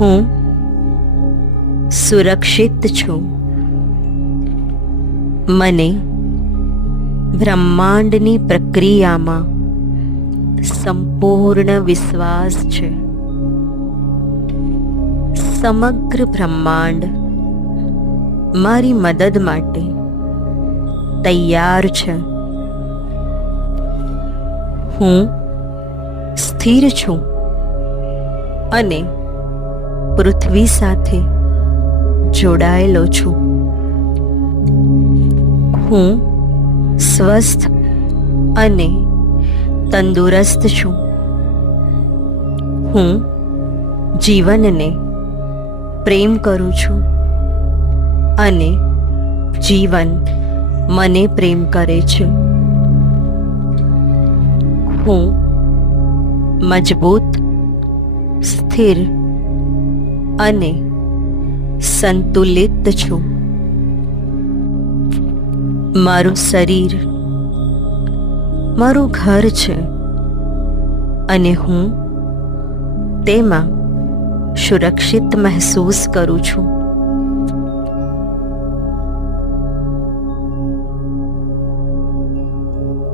હું સુરક્ષિત છું. મને બ્રહ્માંડની પ્રક્રિયામાં સંપૂર્ણ વિશ્વાસ છે. સમગ્ર બ્રહ્માંડ મારી મદદ માટે તૈયાર છે. હું સ્થિર છું અને પૃથ્વી સાથે જોડાયેલો છું. હું સ્વસ્થ અને તંદુરસ્ત છું. હું જીવનને પ્રેમ કરું છું અને જીવન મને પ્રેમ કરે છે. હું મજબૂત, સ્થિર અને સંતુલિત છું. મારું શરીર, મારું ઘર છે અને હું તેમાં સુરક્ષિત મહેસૂસ કરું છું.